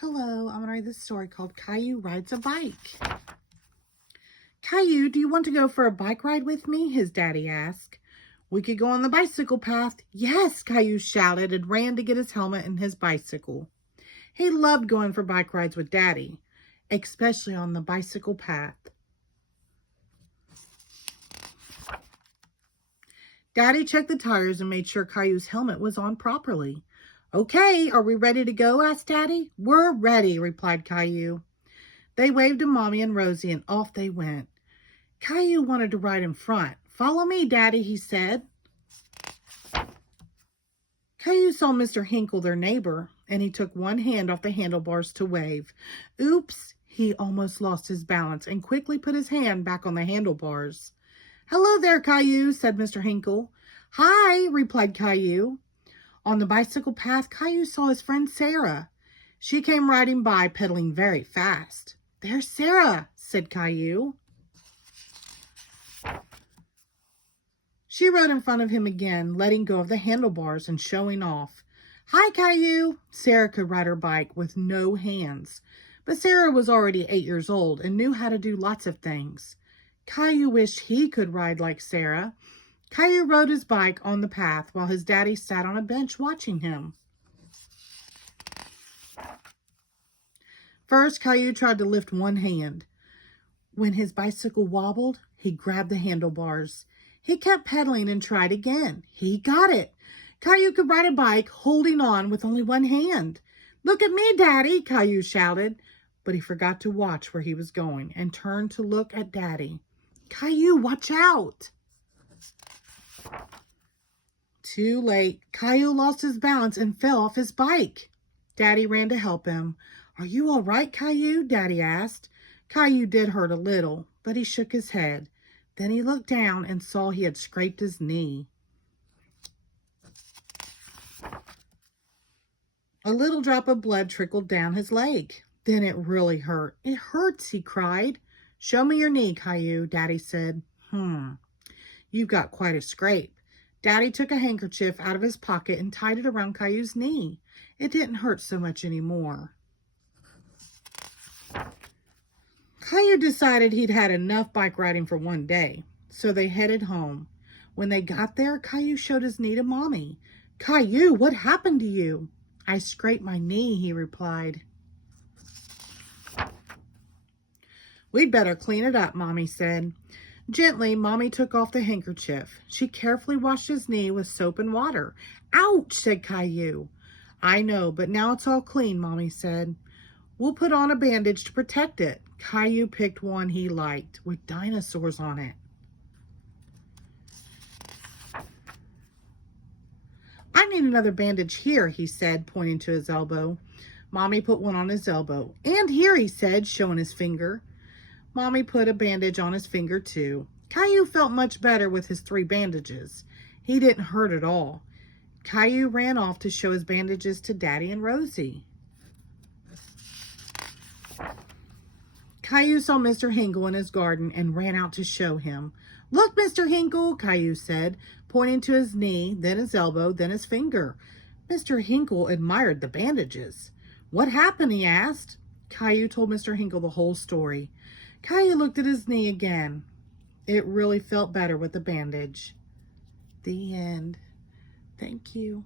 Hello, I'm going to read this story called Caillou Rides a Bike. Caillou, do you want to go for a bike ride with me? His daddy asked. We could go on the bicycle path. Yes, Caillou shouted and ran to get his helmet and his bicycle. He loved going for bike rides with Daddy, especially on the bicycle path. Daddy checked the tires and made sure Caillou's helmet was on properly. Okay, are we ready to go? Asked Daddy. We're ready, replied Caillou. They waved to Mommy and Rosie and off they went. Caillou wanted to ride in front. Follow me, Daddy, he said. Caillou saw Mr. Hinkle, their neighbor, and he took one hand off the handlebars to wave. Oops, he almost lost his balance and quickly put his hand back on the handlebars. Hello there, Caillou, said Mr. Hinkle. Hi, replied Caillou. On the bicycle path, Caillou saw his friend Sarah. She came riding by, pedaling very fast. There's Sarah, said Caillou. She rode in front of him again, letting go of the handlebars and showing off. Hi, Caillou. Sarah could ride her bike with no hands, but Sarah was already 8 years old and knew how to do lots of things. Caillou wished he could ride like Sarah. Caillou rode his bike on the path while his daddy sat on a bench watching him. First, Caillou tried to lift one hand. When his bicycle wobbled, he grabbed the handlebars. He kept pedaling and tried again. He got it. Caillou could ride a bike holding on with only one hand. Look at me, Daddy, Caillou shouted. But he forgot to watch where he was going and turned to look at Daddy. Caillou, watch out! Too late. Caillou lost his balance and fell off his bike. Daddy ran to help him. Are you all right, Caillou? Daddy asked. Caillou did hurt a little, but he shook his head. Then he looked down and saw he had scraped his knee. A little drop of blood trickled down his leg. Then it really hurt. It hurts, he cried. Show me your knee, Caillou, Daddy said. You've got quite a scrape. Daddy took a handkerchief out of his pocket and tied it around Caillou's knee. It didn't hurt so much anymore. Caillou decided he'd had enough bike riding for one day, so they headed home. When they got there, Caillou showed his knee to Mommy. Caillou, what happened to you? I scraped my knee, he replied. We'd better clean it up, Mommy said. Gently, Mommy took off the handkerchief. She carefully washed his knee with soap and water. Ouch, said Caillou. I know, but now it's all clean, Mommy said. We'll put on a bandage to protect it. Caillou picked one he liked, with dinosaurs on it. I need another bandage here, he said, pointing to his elbow. Mommy put one on his elbow. And here, he said, showing his finger. Mommy put a bandage on his finger, too. Caillou felt much better with his 3 bandages. He didn't hurt at all. Caillou ran off to show his bandages to Daddy and Rosie. Caillou saw Mr. Hinkle in his garden and ran out to show him. Look, Mr. Hinkle, Caillou said, pointing to his knee, then his elbow, then his finger. Mr. Hinkle admired the bandages. What happened, he asked. Caillou told Mr. Hinkle the whole story. Caillou looked at his knee again. It really felt better with the bandage. The end. Thank you.